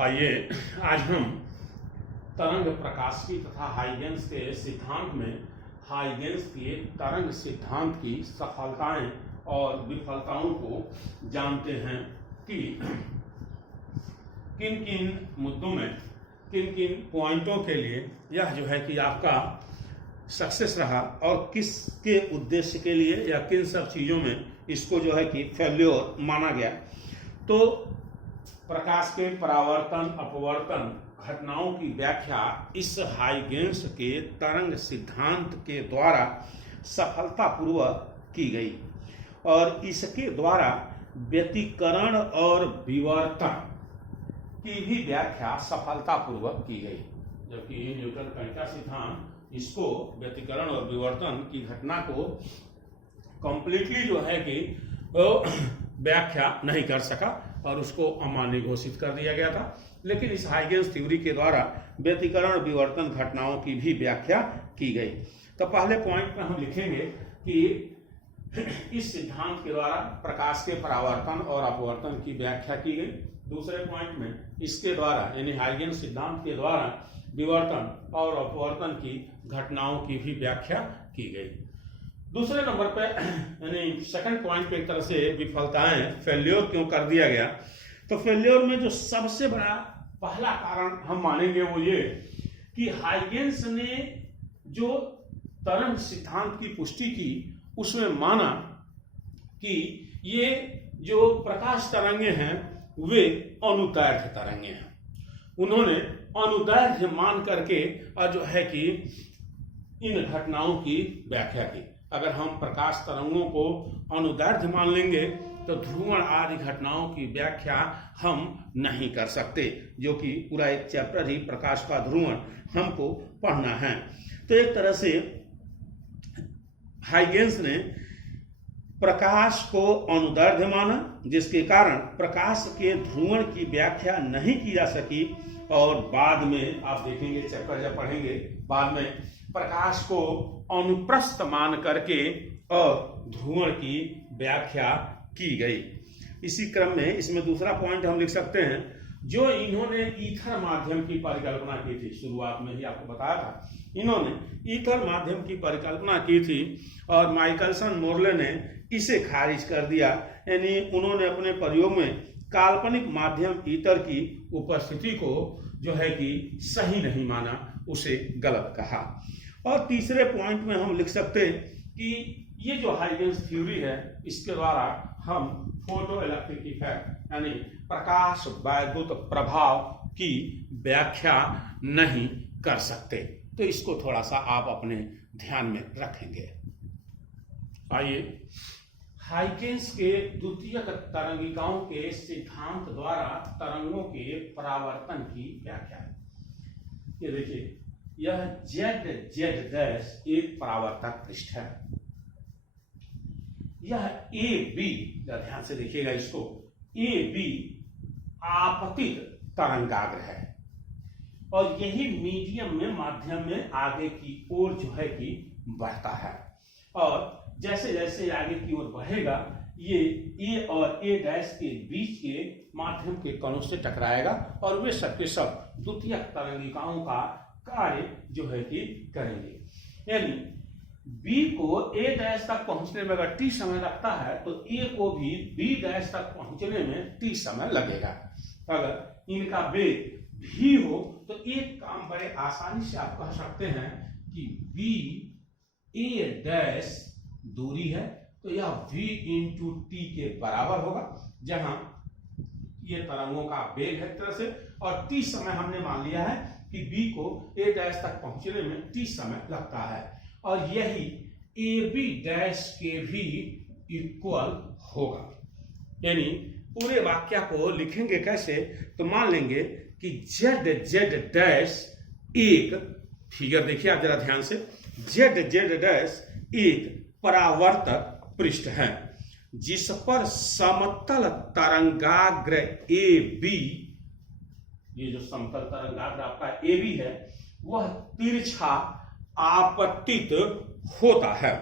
आइए आज हम तरंग प्रकाशिकी तथा हाइगेंस के सिद्धांत में हाइगेंस के तरंग सिद्धांत की सफलताएं और विफलताओं को जानते हैं कि किन किन मुद्दों में किन किन पॉइंटों के लिए यह जो है कि आपका सक्सेस रहा और किसके उद्देश्य के लिए या किन सब चीज़ों में इसको जो है कि फेल्योर माना गया। तो प्रकाश के परावर्तन अपवर्तन घटनाओं की व्याख्या इस हाइगेंस के तरंग सिद्धांत के द्वारा सफलतापूर्वक की गई और इसके द्वारा व्यतिकरण और विवर्तन की भी व्याख्या सफलतापूर्वक की गई। जबकि न्यूटन का इनका सिद्धांत इसको व्यतिकरण और विवर्तन की घटना को कंप्लीटली जो है कि व्याख्या नहीं कर सका और उसको अमान्य घोषित कर दिया गया था। लेकिन इस हाइगेंस थ्योरी के द्वारा व्यतिकरण विवर्तन घटनाओं की भी व्याख्या की गई। तो पहले पॉइंट में हम लिखेंगे कि इस सिद्धांत के द्वारा प्रकाश के परावर्तन और अपवर्तन की व्याख्या की गई। दूसरे पॉइंट में इसके द्वारा यानी हाइगेंस सिद्धांत के द्वारा विवर्तन और अपवर्तन की घटनाओं की भी व्याख्या की गई। दूसरे नंबर पे यानी सेकंड पॉइंट पे एक तरह से विफलताएं फेल्योर क्यों कर दिया गया। तो फेल्योर में जो सबसे बड़ा पहला कारण हम मानेंगे वो ये कि हाइगेंस ने जो तरंग सिद्धांत की पुष्टि की उसमें माना कि ये जो प्रकाश तरंगे हैं वे अनुदैर्घ्य तरंगे हैं। उन्होंने अनुदैर्घ्य मान करके जो है कि इन घटनाओं की व्याख्या की। अगर हम प्रकाश तरंगों को अनुदैर्घ्य मान लेंगे तो ध्रुवण आदि घटनाओं की व्याख्या हम नहीं कर सकते, जो कि पूरा एक चैप्टर ही प्रकाश का ध्रुवण हमको पढ़ना है। तो एक तरह से हाइगेंस ने प्रकाश को अनुदैर्घ्य माना, जिसके कारण प्रकाश के ध्रुवण की व्याख्या नहीं की जा सकी और बाद में आप देखेंगे चैप्टर जब पढ़ेंगे बाद में प्रकाश को अनुप्रस्थ मान करके और ध्रुवण की व्याख्या की गई। इसी क्रम में इसमें दूसरा पॉइंट हम लिख सकते हैं, जो इन्होंने ईथर माध्यम की परिकल्पना की थी, शुरुआत में ही आपको बताया था, इन्होंने ईथर माध्यम की परिकल्पना की थी और माइकलसन मोर्ले ने इसे खारिज कर दिया। यानी उन्होंने अपने प्रयोग में काल्पनिक माध्यम ईथर की उपस्थिति को जो है कि सही नहीं माना, उसे गलत कहा। और तीसरे पॉइंट में हम लिख सकते हैं कि ये जो हाइगेंस थ्योरी है इसके द्वारा हम फोटो इलेक्ट्रिक इफेक्ट यानी प्रकाश वैद्युत प्रभाव की व्याख्या नहीं कर सकते। तो इसको थोड़ा सा आप अपने ध्यान में रखेंगे। आइए हाइगेंस के द्वितीयक तरंगिकाओं के सिद्धांत द्वारा तरंगों के परावर्तन की व्याख्या। ये देखिए, यह जेड जेड डैश एक परावर्तक पृष्ठ है। यह ए बी, ध्यान से देखिएगा इसको, ए बी आपतित तरंगाग्र है और यही मीडियम में माध्यम में आगे की ओर जो है कि बढ़ता है और जैसे जैसे आगे की ओर बढ़ेगा ये ए और ए डैश के बीच के माध्यम के कणों से टकराएगा और वे सब के सब द्वितीयक तरंगिकाओं का कार्य जो है कि करेंगे। यानी बी को ए डैश तक पहुंचने में अगर टी समय लगता है तो ए को भी बी डैश तक पहुंचने में टी समय लगेगा। अगर इनका वेग भी हो तो एक काम बड़े आसानी से आप कह सकते हैं कि बी ए डैश दूरी है तो यह v इंटू टी के बराबर होगा, जहां ये तरंगों का वेग है एक तरह से और टी समय हमने मान लिया है कि b को a डैश तक पहुंचने में t समय लगता है और यही ab डैश के भी इक्वल होगा। यानी पूरे वाक्य को लिखेंगे कैसे, तो मान लेंगे कि z z डैश एक, फिगर देखिए आप जरा ध्यान से, z z डैश एक परावर्तक पृष्ठ है जिस पर समतल तरंगाग्र ए बी, ये जो समतल तरंगाग्र आपका ए बी है वह तिरछा आपतित होता है।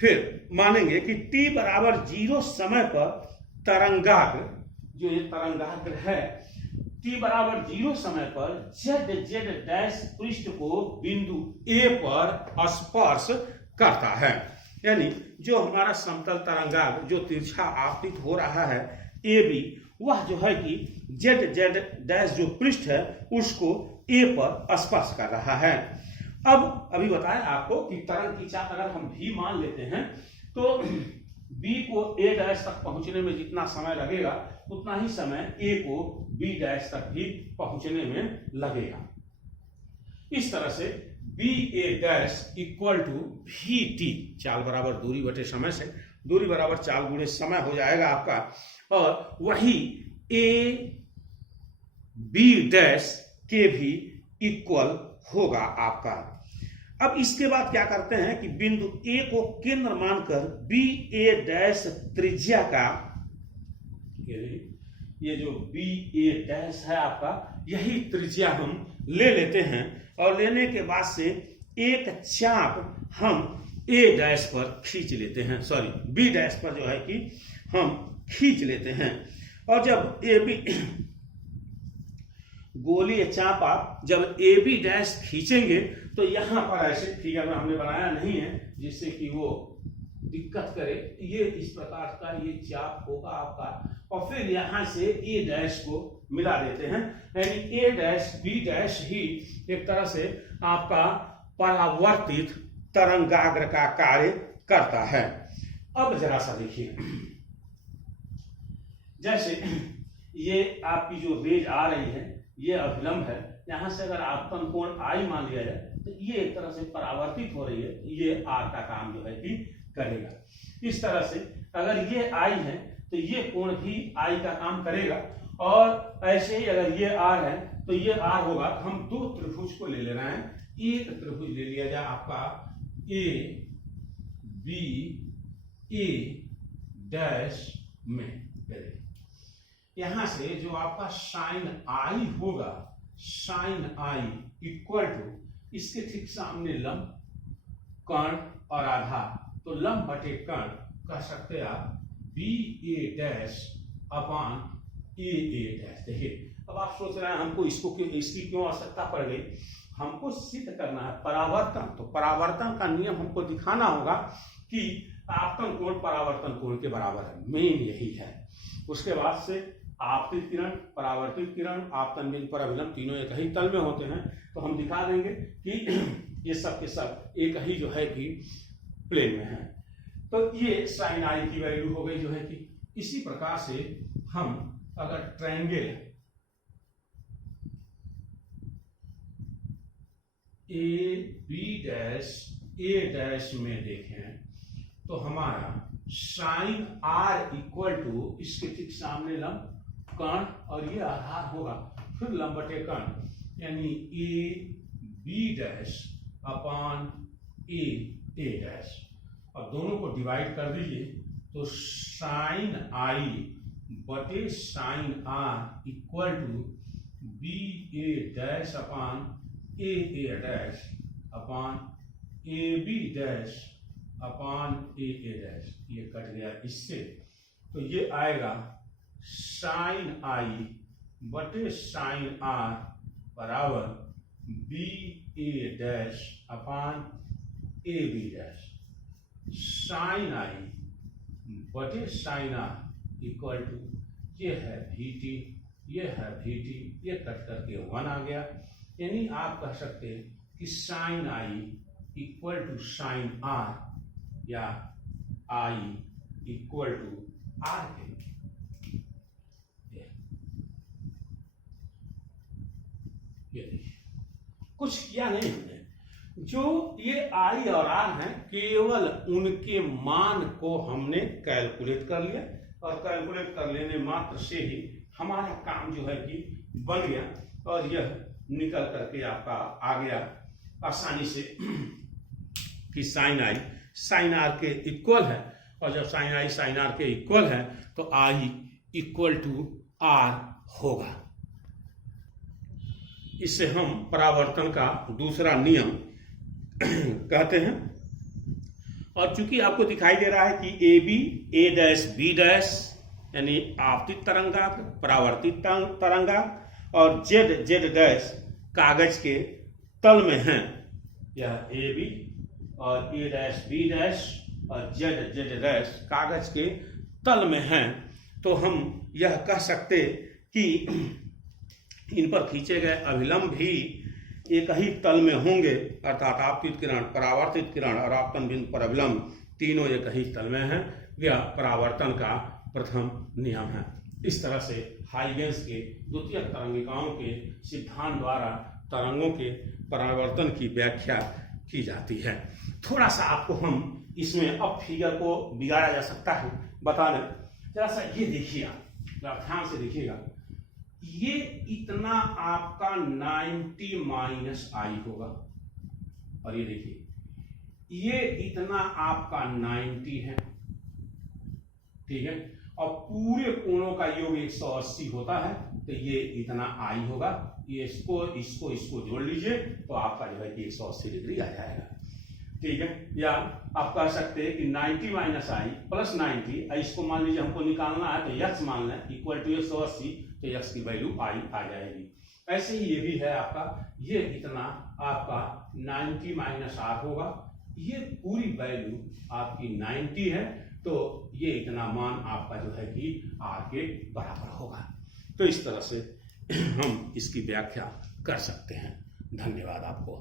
फिर मानेंगे कि t बराबर 0 समय पर तरंगाग्र, जो ये तरंगाग्र है t बराबर 0 समय पर z डैश पृष्ठ को बिंदु A पर स्पर्श करता है। यानी जो हमारा समतल तरंगाग्र जो तिरछा आपतित हो रहा है AB, वह जो है कि z डैश जो पृष्ठ है उसको A पर स्पर्श कर रहा है। अब अभी बताया आपको कि तरंग की चाल अगर हम v मान लेते हैं तो B को A डैश तक पहुंचने में जितना समय लगेगा उतना ही समय A को B डैश तक भी पहुंचने में लगेगा। इस तरह से BA dash equal to VT, चाल बराबर दूरी बटे समय से दूरी बराबर चाल गुणे समय हो जाएगा आपका, और वही AB डैश के भी इक्वल होगा आपका। अब इसके बाद क्या करते हैं कि बिंदु A को केंद्र मानकर BA डैश त्रिज्या का, ये जो BA डैश है आपका, यही त्रिज्या हम ले लेते हैं और लेने के बाद से एक चाप हम A डैश पर खींच लेते हैं, सॉरी B डैश पर जो है कि हम खींच लेते हैं। और जब AB गोलीय चाप आप जब AB डैश खींचेंगे तो यहां पर ऐसे फिगर में हमने बनाया नहीं है जिससे कि वो दिक्कत करे, ये इस प्रकार का ये चाप होगा आपका, और फिर यहां से A डैश को मिला देते हैं। यानी A डैश B डैश ही एक तरह से आपका परावर्तित तरंगाग्र का कार्य करता है। अब जरा सा देखिए, जैसे ये आपकी जो रेज आ रही है ये अभिलंब है, यहां से अगर आपतन कोण I मान लिया जाए तो ये एक तरह से परावर्तित हो रही है, ये R का काम जो है कि करेगा। इस तरह से अगर ये I है तो ये कोण भी I का काम करेगा, और ऐसे ही अगर ये R है तो ये R होगा। हम दो त्रिभुज को ले रहे हैं, एक त्रिभुज ले लिया जाए आपका A B A डैश में, यहां से जो आपका साइन I होगा, साइन I इक्वल टू इसके ठीक सामने लंब कर्ण और आधार, तो लंब बटे कर्ण कह सकते हैं आप BA dash upon AA dash. देखिए अब आप सोच रहे हैं हमको इसकी क्यों आवश्यकता पड़ गई, हमको सिद्ध करना है परावर्तन, तो परावर्तन का नियम हमको दिखाना होगा कि आपतन कोण परावर्तन कोण के बराबर है, मेन यही है। उसके बाद से आपतित किरण, परावर्तित किरण, आपतन बिंदु पर अभिलंब तीनों एक ही तल में होते हैं, तो हम दिखा देंगे कि ये सब के सब एक ही जो है कि प्लेन में है। तो ये साइन I की वैल्यू हो गई जो है कि इसी प्रकार से हम अगर ट्रायंगल A डैश में देखें तो हमारा साइन R इक्वल टू इसके ठीक सामने लंब कर्ण और ये आधार होगा, फिर लंब बटे कर्ण, यानी AB dash upon A dash, और दोनों को डिवाइड कर दीजिए तो साइन I बटे sine R equal to BA dash upon AA dash upon AB dash upon AA dash, ये कट गया इससे, तो ये आएगा साइन I बटे साइन R बराबर BA dash upon AB dash, sine I बटे साइन R इक्वल टू ये है VT, ये है VT, ये कट करके 1 आ गया। यानी आप कह सकते हैं कि sine I equal to sine R या I इक्वल टू R के। ये कुछ किया नहीं हमने, जो ये I और R हैं केवल उनके मान को हमने कैलकुलेट कर लिया, और कैलकुलेट कर लेने मात्र से ही हमारा काम जो है कि बन गया, और यह निकल करके आपका आ गया आसानी से कि साइन I साइन R के इक्वल है, और जब साइन I साइन R के इक्वल है तो I इक्वल टू R होगा। इससे हम परावर्तन का दूसरा नियम कहते हैं। और चूंकि आपको दिखाई दे रहा है कि AB A dash B dash यानी आपतित तरंगाग्र, परावर्तित तरंगाग्र, और जेड जेड डैश कागज के तल में हैं, यह ए बी और ए डैश बी डैश और जेड जेड डैश कागज के तल में हैं, तो हम यह कह सकते कि इन पर खींचे गए अभिलंब भी एक ही तल में होंगे, अर्थात आपतित किरण, परावर्तित किरण और आपतन बिंदु पर अभिलंब तीनों एक ही तल में हैं। यह परावर्तन का प्रथम नियम है। इस तरह से हाइगेंस के द्वितीयक तरंगिकाओं के सिद्धांत द्वारा तरंगों के परावर्तन की व्याख्या की जाती है। थोड़ा सा आपको हम इसमें अब फिगर को बिगाड़ा जा सकता है, बता दें। जरा सा ये देखिएगा, ध्यान से देखिएगा, ये इतना आपका 90 माइनस आई होगा, और ये देखिए ये इतना आपका 90 है, ठीक है, और पूरे कोणों का योग 180 होता है, तो ये इतना आई होगा। ये इसको जोड़ लीजिए तो आपका जो है कि 180 डिग्री आ जाएगा, ठीक है। या आप कह सकते हैं कि 90 माइनस आई प्लस 90, इसको मान लीजिए हमको निकालना है तो यक्स मान लें इक्वल टू 180, तो यक्स की वैल्यू आई आ जाएगी। ऐसे ही ये भी है आपका, ये इतना आपका 90 माइनस आर होगा, ये पूरी वैल्यू आपकी 90 है, तो ये इतना मान आपका जो है कि आर के बराबर होगा। तो इस तरह से हम इसकी व्याख्या कर सकते हैं। धन्यवाद आपको।